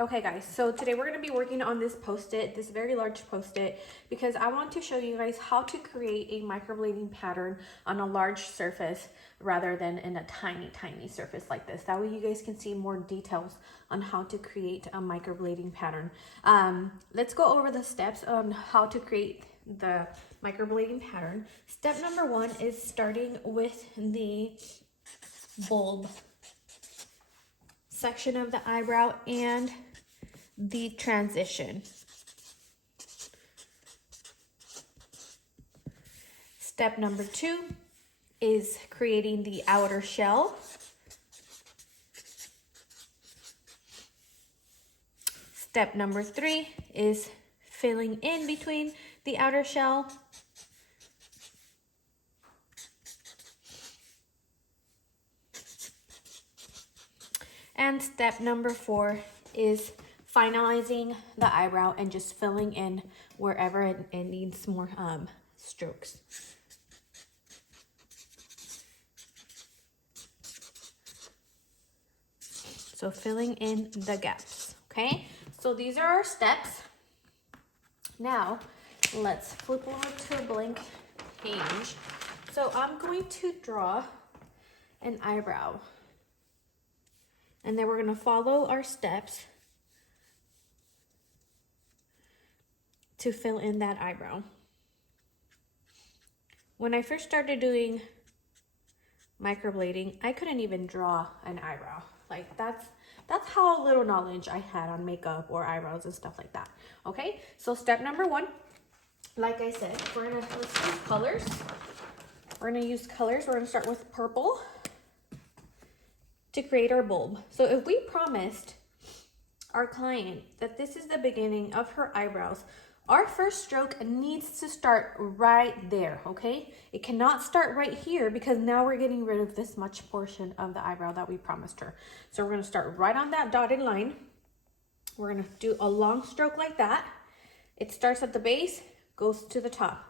Okay guys, so today we're going to be working on this post-it, this very large post-it, because I want to show you guys how to create a microblading pattern on a large surface rather than in a tiny surface like this. That way you guys can see more details on how to create a microblading pattern. Let's go over the steps on how to create the microblading pattern. Step number one is starting with the bulb section of the eyebrow and the transition. Step number two is creating the outer shell. Step number three is filling in between the outer shell. And step number four is finalizing the eyebrow and just filling in wherever it needs more strokes. So filling in the gaps, okay? So these are our steps. Now, let's flip over to a blank page. So I'm going to draw an eyebrow. And then we're gonna follow our steps to fill in that eyebrow. When I first started doing microblading, I couldn't even draw an eyebrow. Like that's how little knowledge I had on makeup or eyebrows and stuff like that. Okay, so step number one, like I said, let's use colors. We're gonna use colors. We're gonna start with purple to create our bulb. So if we promised our client that this is the beginning of her eyebrows, our first stroke needs to start right there, okay? It cannot start right here because now we're getting rid of this much portion of the eyebrow that we promised her. So we're gonna start right on that dotted line. We're gonna do a long stroke like that. It starts at the base, goes to the top.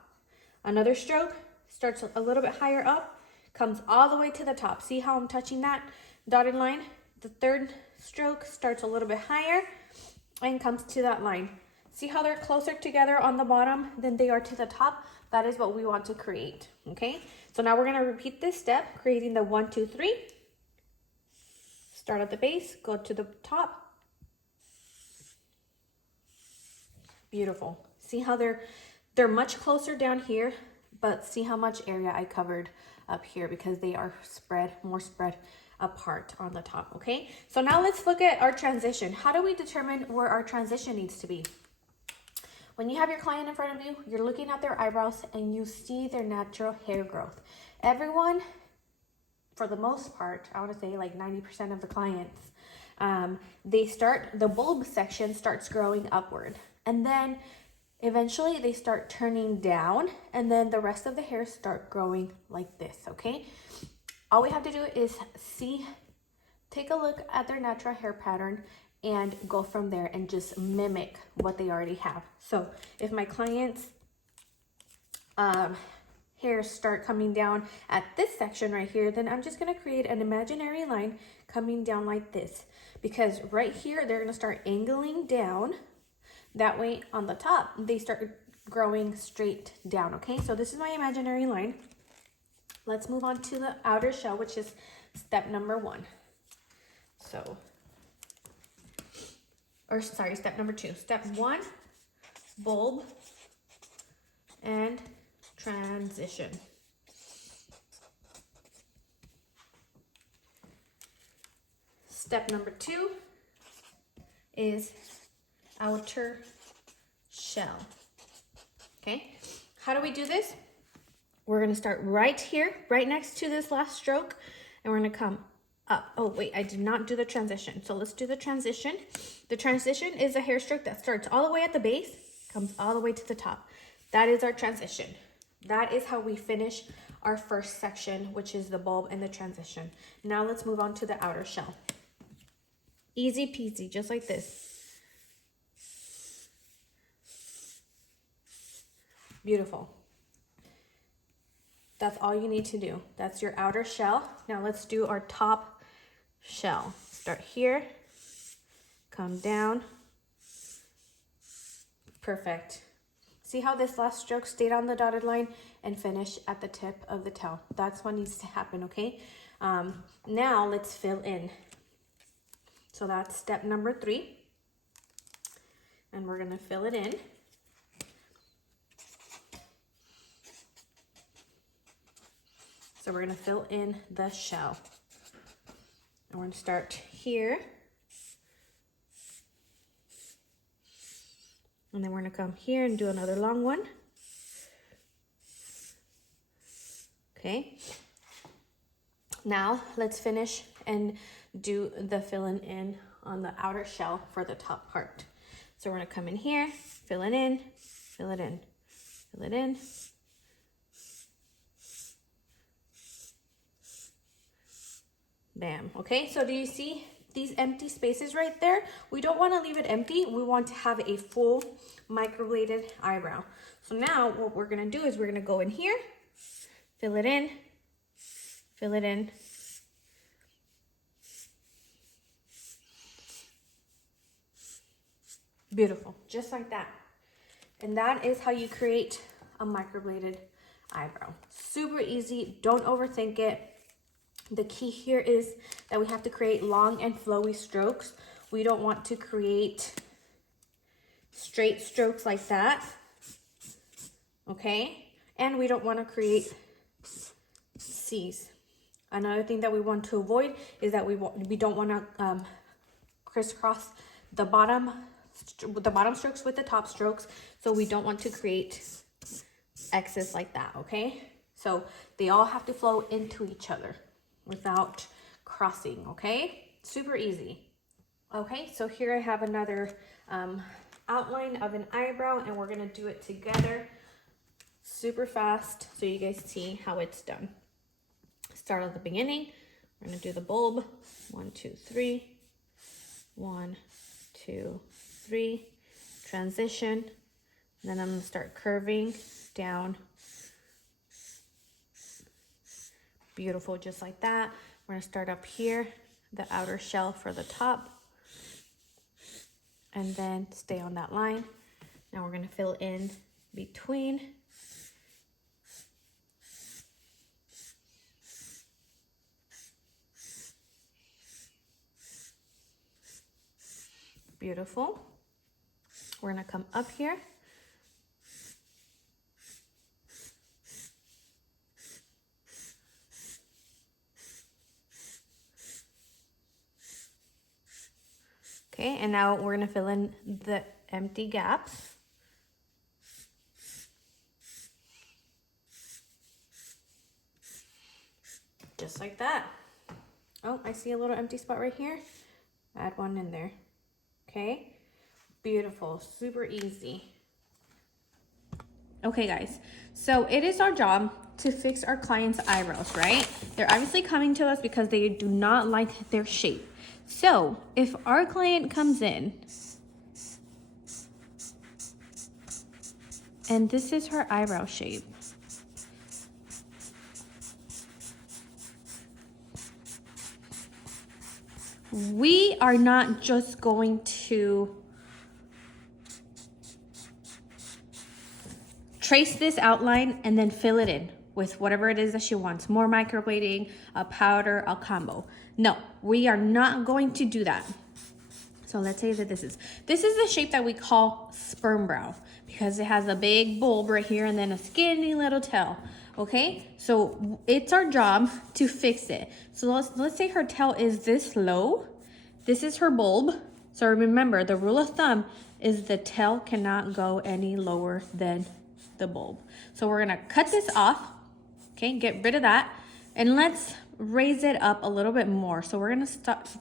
Another stroke starts a little bit higher up, comes all the way to the top. See how I'm touching that dotted line? The third stroke starts a little bit higher and comes to that line. See how they're closer together on the bottom than they are to the top? That is what we want to create, okay? So now we're gonna repeat this step, creating the 1, 2, 3. Start at the base, go to the top. Beautiful. See how they're much closer down here, but see how much area I covered up here because they are more spread apart on the top, okay? So now let's look at our transition. How do we determine where our transition needs to be? When you have your client in front of you, you're looking at their eyebrows and you see their natural hair growth. Everyone, for the most part, I want to say like 90% of the clients, the bulb section starts growing upward. And then eventually they start turning down and then the rest of the hair start growing like this, okay? All we have to do is take a look at their natural hair pattern and go from there and just mimic what they already have. So if my client's hairs start coming down at this section right here, then I'm just gonna create an imaginary line coming down like this, because right here, they're gonna start angling down. That way on the top, they start growing straight down, okay? So this is my imaginary line. Let's move on to the outer shell, which is step number one. Step number two. Step one, bulb and transition. Step number two is outer shell. Okay, how do we do this? We're gonna start right here, right next to this last stroke, and we're gonna come up. Oh wait, I did not do the transition. So let's do the transition. The transition is a hair stroke that starts all the way at the base, comes all the way to the top. That is our transition. That is how we finish our first section, which is the bulb and the transition. Now let's move on to the outer shell. Easy peasy, just like this. Beautiful. That's all you need to do. That's your outer shell. Now let's do our top shell. Start here, come down. Perfect. See how this last stroke stayed on the dotted line and finish at the tip of the tail. That's what needs to happen, okay? Now let's fill in. So that's step number 3. And we're gonna fill it in. So we're gonna fill in the shell. And we're gonna start here. And then we're gonna come here and do another long one. Okay. Now let's finish and do the filling in on the outer shell for the top part. So we're gonna come in here, fill it in, fill it in, fill it in. Bam. Okay, so do you see these empty spaces right there? We don't want to leave it empty. We want to have a full microbladed eyebrow. So now what we're going to do is we're going to go in here, fill it in, fill it in. Beautiful, just like that. And that is how you create a microbladed eyebrow. Super easy, don't overthink it. The key here is that we have to create long and flowy strokes. We don't want to create straight strokes like that, okay? And we don't want to create C's. Another thing that we want to avoid is that we don't want to crisscross the bottom strokes with the top strokes. So we don't want to create X's like that, okay? So they all have to flow into each other without crossing, okay? Super easy. Okay, so here I have another outline of an eyebrow, and we're gonna do it together super fast so you guys see how it's done. Start at the beginning. We're gonna do the bulb. 1, 2, 3. 1, 2, 3. Transition. And then I'm gonna start curving down. Beautiful, just like that. We're gonna start up here, the outer shell for the top, and then stay on that line. Now we're gonna fill in between. Beautiful. We're gonna come up here. Okay, and now we're gonna fill in the empty gaps. Just like that. Oh, I see a little empty spot right here. Add one in there. Okay, beautiful, super easy. Okay guys, so it is our job to fix our clients' eyebrows, right? They're obviously coming to us because they do not like their shape. So if our client comes in and this is her eyebrow shape, we are not just going to trace this outline and then fill it in with whatever it is that she wants. More microblading, a powder, a combo. No, we are not going to do that. So let's say that this is the shape that we call sperm brow because it has a big bulb right here and then a skinny little tail. Okay, so it's our job to fix it. So let's say her tail is this low. This is her bulb. So remember, the rule of thumb is the tail cannot go any lower than the bulb. So we're gonna cut this off, okay, get rid of that, and let's raise it up a little bit more. So we're gonna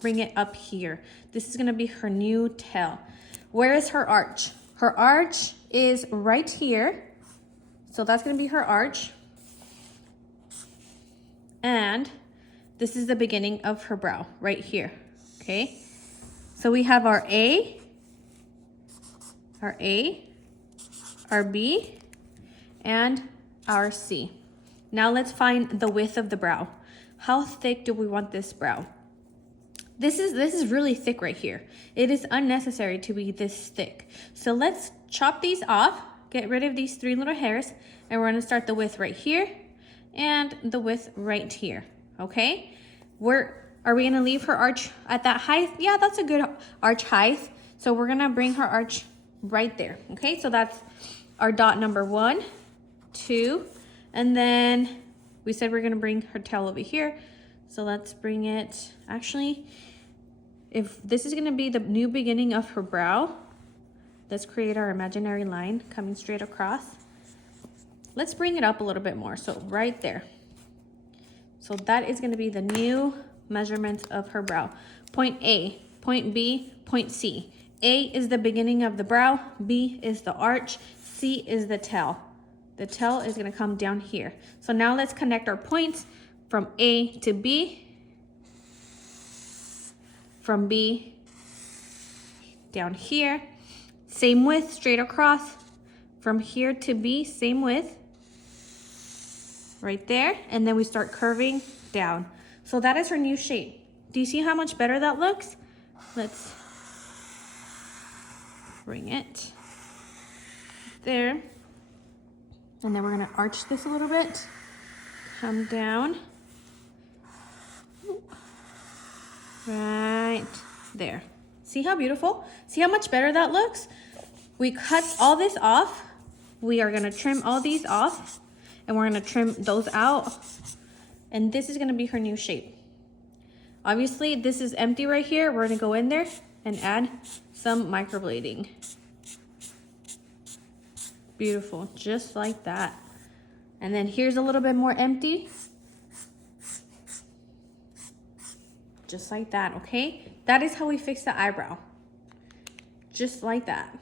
bring it up here. This is gonna be her new tail. Where is her arch? Her arch is right here. So that's gonna be her arch. And this is the beginning of her brow right here, okay? So we have our A, our B, and our C. Now let's find the width of the brow. How thick do we want this brow? This is really thick right here. It is unnecessary to be this thick. So let's chop these off, get rid of these 3 little hairs, and we're gonna start the width right here and the width right here, okay? Are we gonna leave her arch at that height? Yeah, that's a good arch height. So we're gonna bring her arch right there, okay? So that's our dot number 1, 2, and then we said we're gonna bring her tail over here. So let's bring it, actually, if this is gonna be the new beginning of her brow, let's create our imaginary line coming straight across. Let's bring it up a little bit more, so right there. So that is gonna be the new measurements of her brow. Point A, point B, point C. A is the beginning of the brow, B is the arch, C is the tail. The tail is gonna come down here. So now let's connect our points from A to B, from B down here, same width straight across, from here to B, same width, right there, and then we start curving down. So that is her new shape. Do you see how much better that looks? Let's bring it there, and then we're gonna arch this a little bit, come down, right there. See how beautiful? See how much better that looks? We cut all this off. We are gonna trim all these off, and we're gonna trim those out, and this is gonna be her new shape. Obviously, this is empty right here. We're gonna go in there and add some microblading. Beautiful, just like that. And then here's a little bit more empty. Just like that, okay? That is how we fix the eyebrow. Just like that.